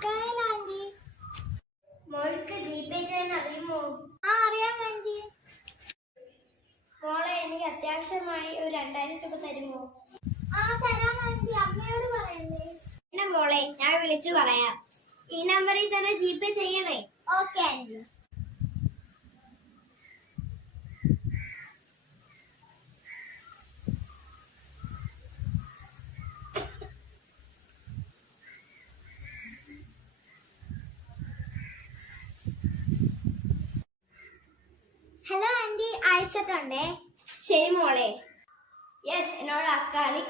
മറക്കാനാണ്ടി മോൾക്ക് ജിപേ ചെയ്യാൻ അറിയുമോ? ആ അറിയാം ആന്റി. മോളെ എനിക്ക് അത്യാവശ്യമായി ഒരു രണ്ടായിരം രൂപ തരുമോ? ആ തരാം ആന്റി. അമ്മയോട് പറയണ്ടേ എന്നെ മോളെ ഞാൻ വിളിച്ചു പറയാം. ഈ നമ്പറിൽ തന്നെ ജിപേ ചെയ്യണേ. അയച്ചിട്ടുണ്ടേ ശരി മോളെ. യെസ് എന്നോട് അക്കാളി